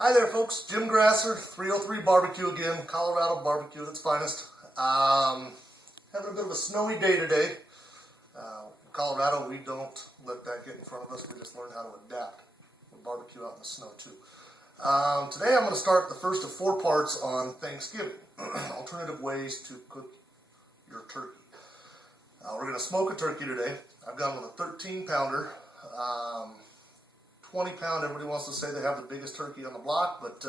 Hi there, folks. Jim Grasser, 303 Barbecue again, Colorado barbecue at its finest. Having a bit of a snowy day today. Colorado, we don't let that get in front of us. We just learn how to adapt. We barbecue out in the snow too. Today I'm going to start the first of 4 parts on Thanksgiving. Alternative ways to cook your turkey. We're going to smoke a turkey today. I've gone with a 13 pounder. 20 pound, everybody wants to say they have the biggest turkey on the block, but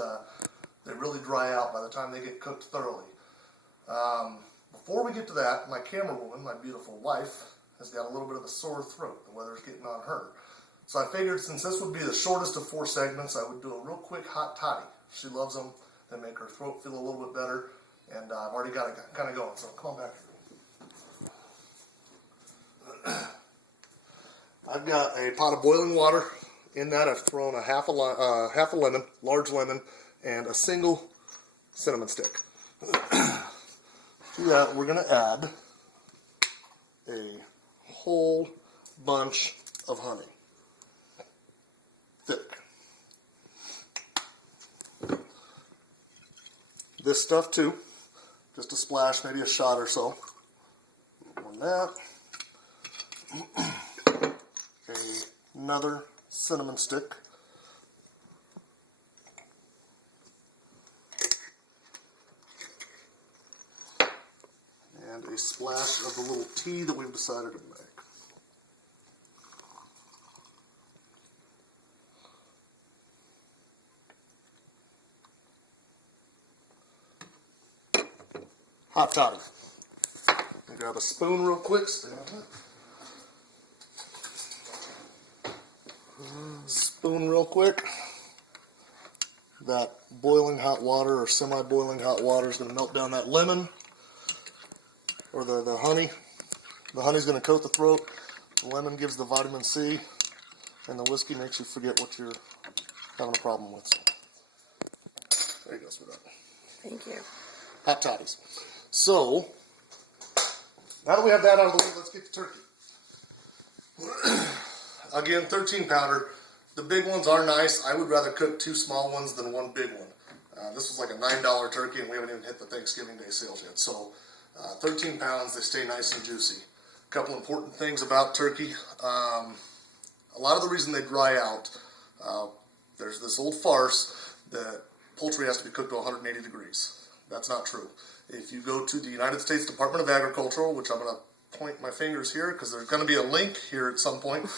they really dry out by the time they get cooked thoroughly. Before we get to that, my camera woman, my beautiful wife, has got a little bit of a sore throat. The weather's getting on her. So I figured since this would be the shortest of 4 segments, I would do a real quick hot toddy. She loves them. They make her throat feel a little bit better, and I've already got it kind of going, so come on back here. I've got a pot of boiling water. In that, I've thrown a half a lemon, large lemon, and a single cinnamon stick. To that, we're going to add a whole bunch of honey. Thick. This stuff too, just a splash, maybe a shot or so. On that. Another cinnamon stick. And a splash of the little tea that we've decided to make. Hot toddy. Grab a spoon real quick. Stay on that. Spoon real quick. That boiling hot water or semi-boiling hot water is going to melt down that lemon or the honey. The honey's going to coat the throat. The lemon gives the vitamin C, and the whiskey makes you forget what you're having a problem with. So, there you go, sweetheart. Thank you. Hot toddies. So, now that we have that out of the way, let's get to turkey. Again, 13 pounder. The big ones are nice. I would rather cook 2 small ones than 1 big one. This was like a $9 turkey, and we haven't even hit the Thanksgiving Day sales yet. So, 13 pounds, they stay nice and juicy. A couple important things about turkey. A lot of the reason they dry out, there's this old farce that poultry has to be cooked to 180 degrees. That's not true. If you go to the United States Department of Agriculture, which I'm going to point my fingers here because there's going to be a link here at some point,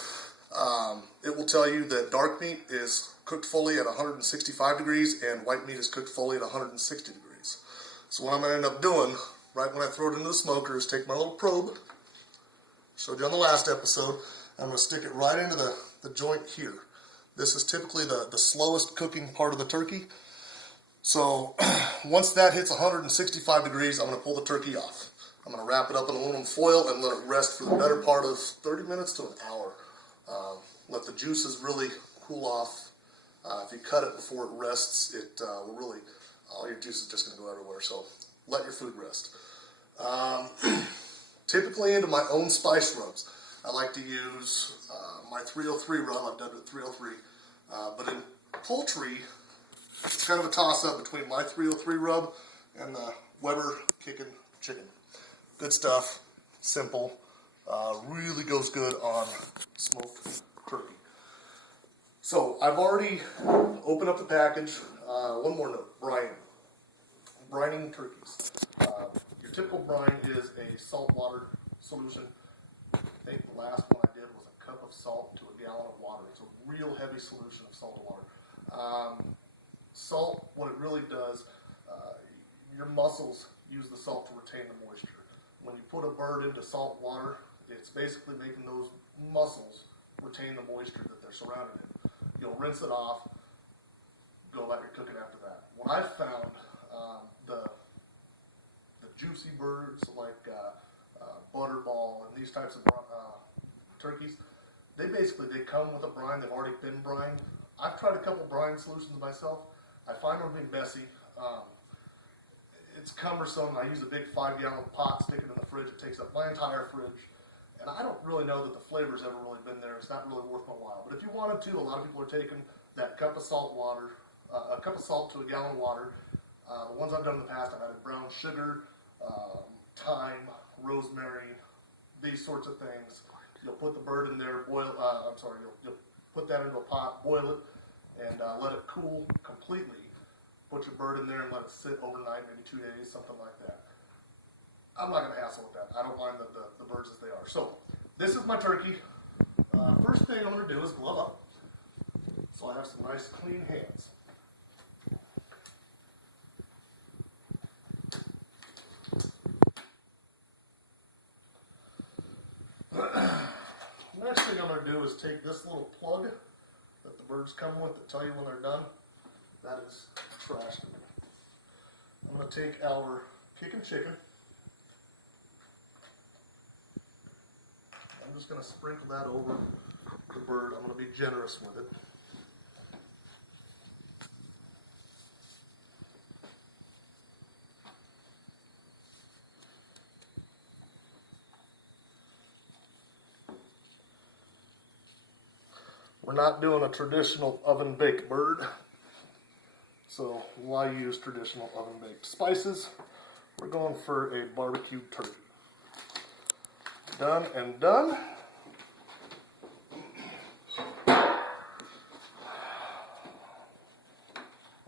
it will tell you that dark meat is cooked fully at 165 degrees and white meat is cooked fully at 160 degrees. So what I'm going to end up doing, right when I throw it into the smoker, is take my little probe, showed you on the last episode, I'm going to stick it right into the joint here. This is typically the slowest cooking part of the turkey. So once that hits 165 degrees, I'm going to pull the turkey off. I'm going to wrap it up in aluminum foil and let it rest for the better part of 30 minutes to an hour. Let the juices really cool off. If you cut it before it rests, it will really, all your juice is just going to go everywhere. So let your food rest. Typically into my own spice rubs, I like to use my 303 rub. I've dubbed it 303. But in poultry, it's kind of a toss-up between my 303 rub and the Weber Kickin' Chicken. Good stuff, simple, really goes good on smoked turkey. So I've already opened up the package. One more note, brining turkeys. Your typical brine is a salt water solution. I think the last one I did was a cup of salt to a gallon of water. It's a real heavy solution of salt water. Salt, what it really does, your muscles use the salt to retain the moisture. When you put a bird into salt water, it's basically making those muscles retain the moisture that they're surrounded in. You'll rinse it off, go about your cooking after that. What I've found, the juicy birds like butterball and these types of turkeys, they come with a brine. They've already been brined. I've tried a couple brine solutions myself. I find them being messy. It's cumbersome. I use a big 5-gallon pot, stick it in the fridge. It takes up my entire fridge. And I don't really know that the flavor's ever really been there. It's not really worth my while. But if you wanted to, a lot of people are taking that cup of salt water, a cup of salt to a gallon of water. The ones I've done in the past, I've added brown sugar, thyme, rosemary, these sorts of things. You'll put the bird in there, you'll put that into a pot, boil it, and let it cool completely. Put your bird in there and let it sit overnight, maybe 2 days, something like that. I'm not going to hassle with that. I don't mind the birds as they are. So, this is my turkey. First thing I'm going to do is glove up. So I have some nice clean hands. Next thing I'm going to do is take this little plug that the birds come with that tell you when they're done. That is trash to me. I'm going to take our kicking chicken. I'm just going to sprinkle that over the bird. I'm going to be generous with it. We're not doing a traditional oven baked bird, so why use traditional oven baked spices? We're going for a barbecued turkey. Done and done.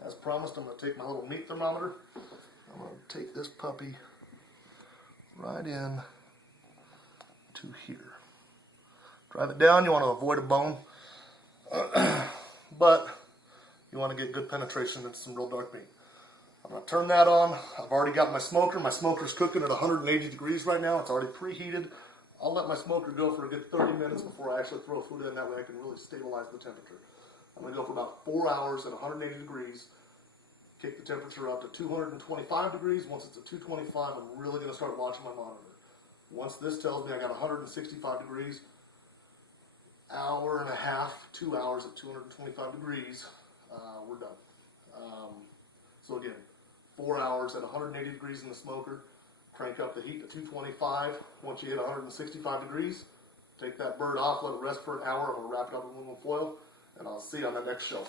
As promised, I'm going to take my little meat thermometer. I'm going to take this puppy right in to here. Drive it down. You want to avoid a bone. But you want to get good penetration into some real dark meat. I'm going to turn that on. I've already got my smoker. My smoker's cooking at 180 degrees right now. It's already preheated. I'll let my smoker go for a good 30 minutes before I actually throw food in. That way I can really stabilize the temperature. I'm going to go for about 4 hours at 180 degrees. Kick the temperature up to 225 degrees. Once it's at 225, I'm really going to start watching my monitor. Once this tells me I got 165 degrees, hour and a half, 2 hours at 225 degrees, we're done. So again, 4 hours at 180 degrees in the smoker, crank up the heat to 225. Once you hit 165 degrees, take that bird off, let it rest for an hour. I'm going to wrap it up in aluminum foil, and I'll see you on the next show.